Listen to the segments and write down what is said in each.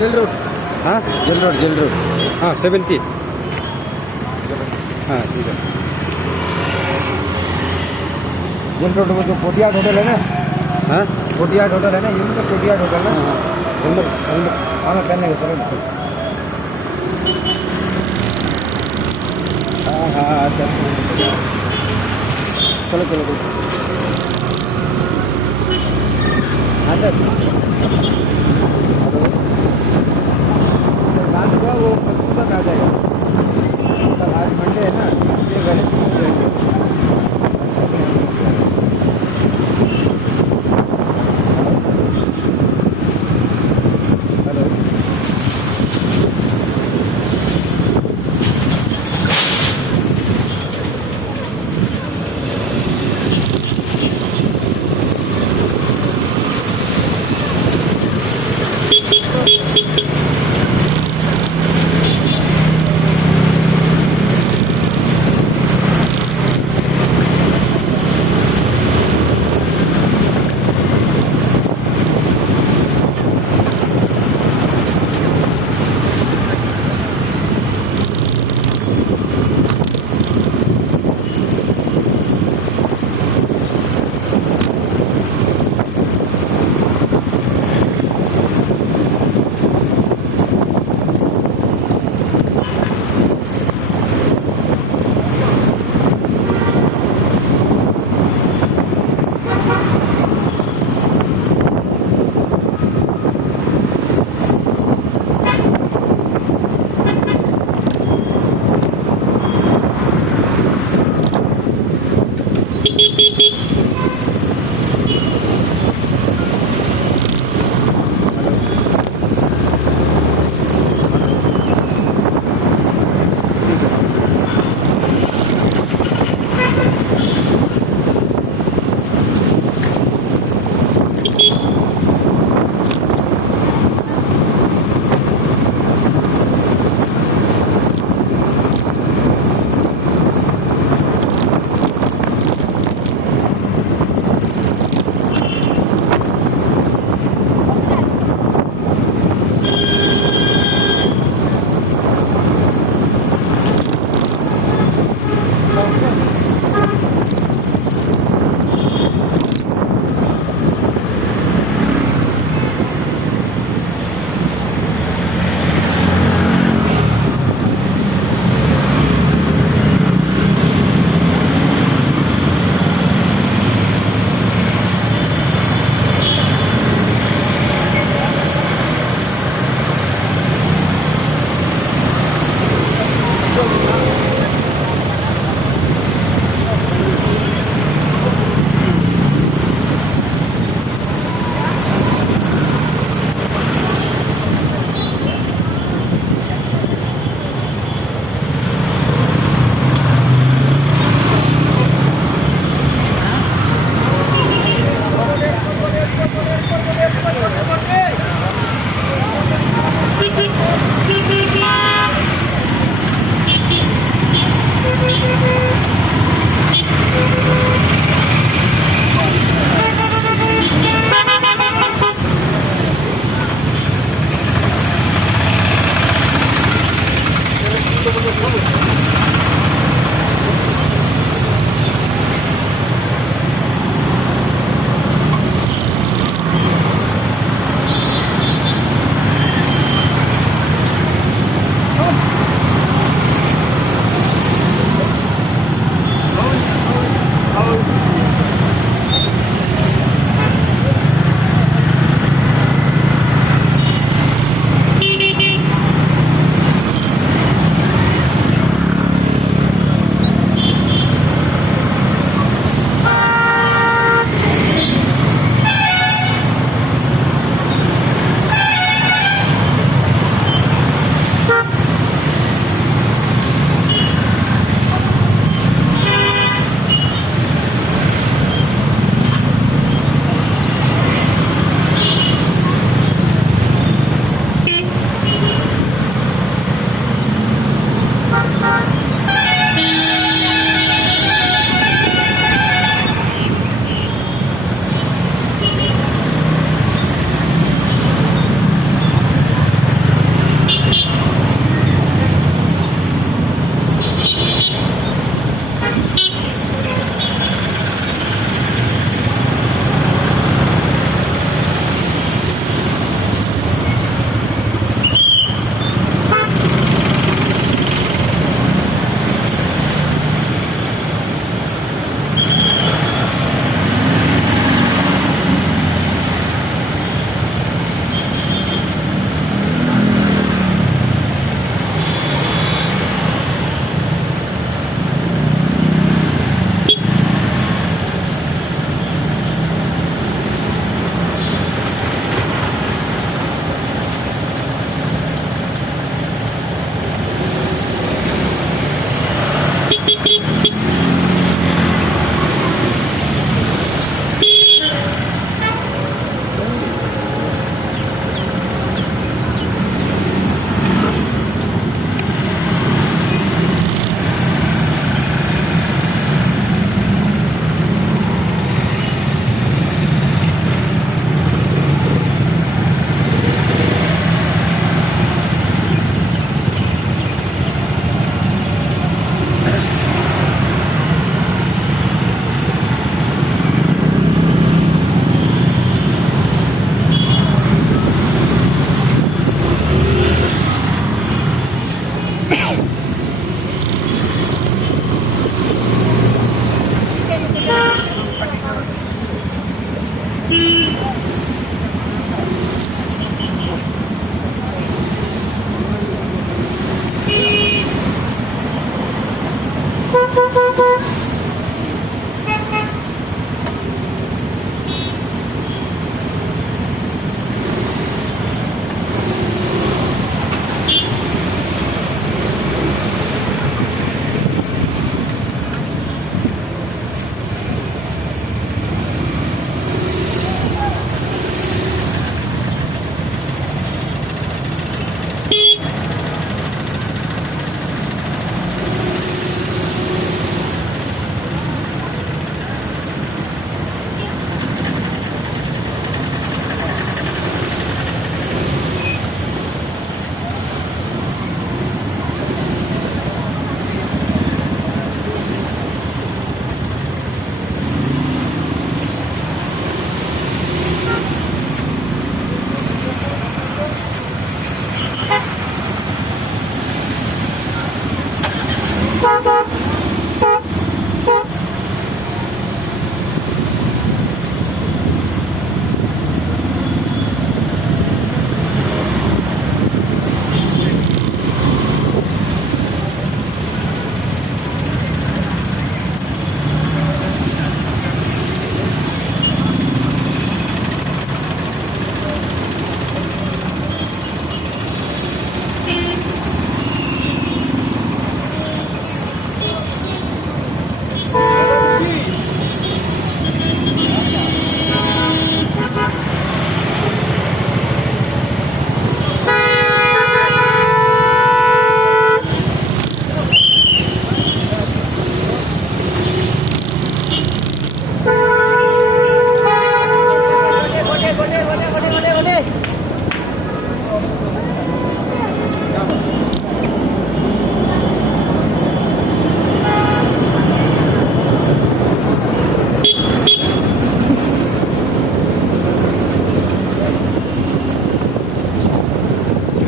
Jail road हाँ jail road हाँ 70 हाँ ठीक है जेल रोड में जो कोटियाट होटल है ना हाँ कोटियाट होटल है ना ये तो कोटियाट होटल है अंदर हाँ मैं पहनने का हाँ हाँ अच्छा चलो चलो चलो हाँ सर रात हुआ वो कल तक आ जाएगा कल आज मंडे है ना ये हेलो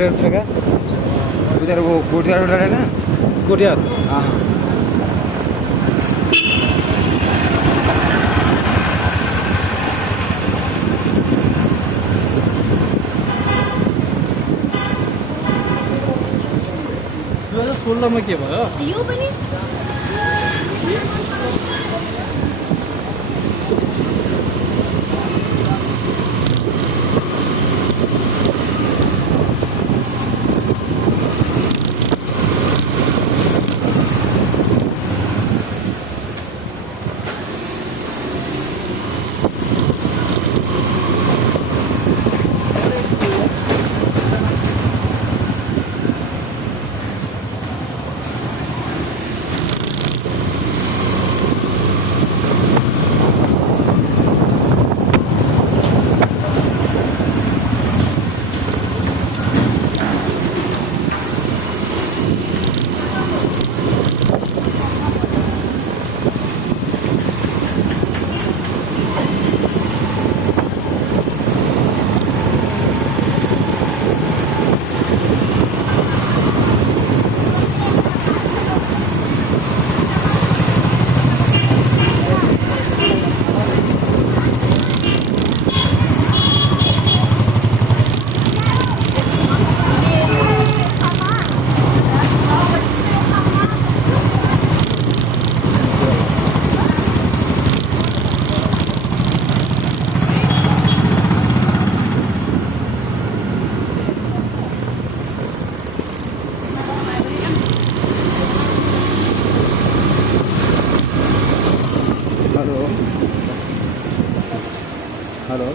150 का उधर वो कोटियार उधर है ना। कोटियार हाँ हाँ। सोह्रमा के भयो यो पनि हेलो हेलो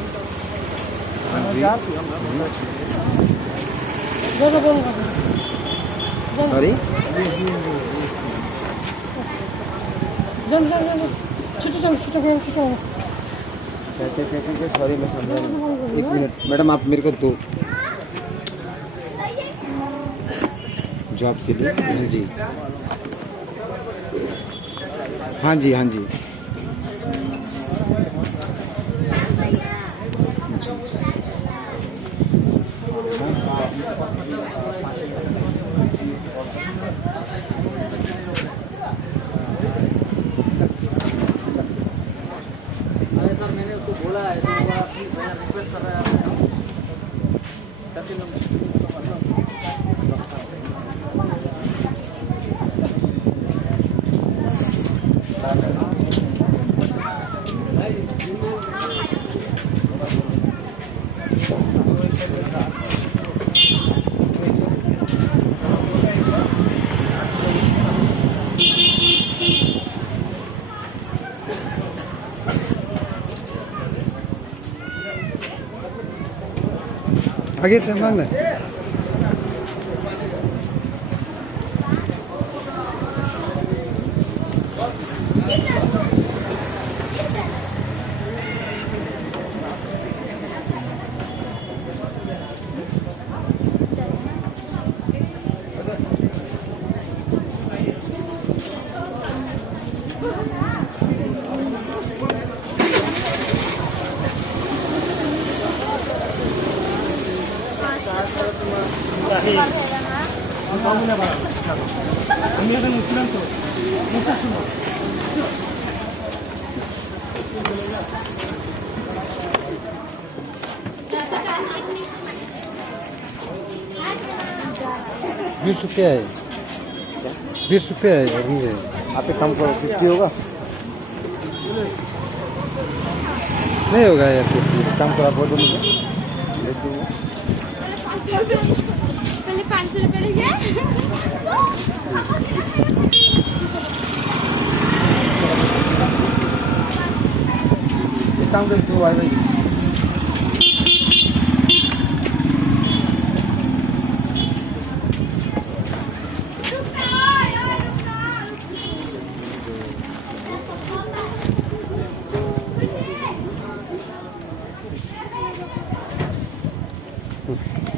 हाँ जी सॉरी कहते सॉरी मैं समझा नहीं। 1 मिनट मैडम आप मेरे को दो जॉब के लिए। हाँ जी हाँ जी हाँ जी सर मैंने उसको बोला है तो वो रिक्वेस्ट कर रहा है आगे से मांगना ₹20 है ₹20 है अभी है। आप एक काम करो 50 होगा नहीं होगा यार 50 काम करो आप बोल दो मुझे भेज दूँगा पहले 500 रुपये लेंगे एक काम कर तू भाई Thank you.